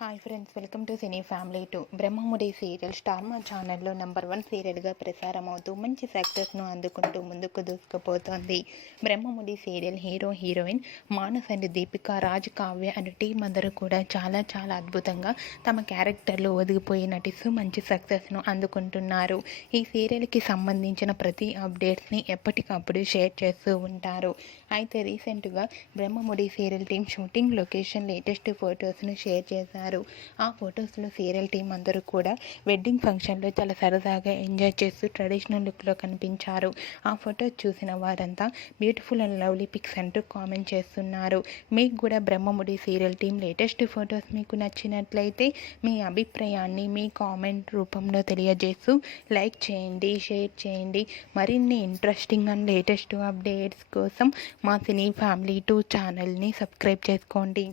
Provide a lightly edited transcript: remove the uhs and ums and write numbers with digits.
Hi friends, welcome to cine family 2. Brahmamudi serial star మా ఛానల్లో number 1 సీరియల్గా ప్రసారం అవుతూ మంచి సక్సెస్ను అందుకుంటూ ముందుకు దూసుకుపోతోంది. Brahmamudi serial hero heroine Manas and Deepika, Raj, Kavya and team అందరూ కూడా చాలా అద్భుతంగా తమ క్యారెక్టర్లు ఒదిగిపోయి నటిస్తూ మంచి సక్సెస్ను అందుకుంటున్నారు. ఈ సీరియల్కి సంబంధించిన ప్రతి అప్డేట్స్ని ఎప్పటికప్పుడు షేర్ చేస్తూ ఉంటారు. అయితే రీసెంట్గా Brahmamudi serial team shooting location latest ఫొటోస్ను షేర్ చేశారు. ఆ ఫొటోస్లో సీరియల్ టీం అందరూ కూడా వెడ్డింగ్ ఫంక్షన్లో చాలా సరదాగా ఎంజాయ్ చేస్తూ ట్రెడిషనల్ లుక్లో కనిపించారు. ఆ ఫొటోస్ చూసిన వారంతా బ్యూటిఫుల్ అండ్ లవ్లీ పిక్స్ అంటూ కామెంట్ చేస్తున్నారు. మీకు కూడా Brahmamudi serial team latest photos మీకు నచ్చినట్లయితే మీ అభిప్రాయాన్ని మీ కామెంట్ రూపంలో తెలియజేస్తూ లైక్ చేయండి, షేర్ చేయండి. మరిన్ని ఇంట్రెస్టింగ్ అండ్ లేటెస్ట్ అప్డేట్స్ కోసం మా సినీ ఫ్యామిలీ 2 ఛానల్ని సబ్స్క్రైబ్ చేసుకోండి.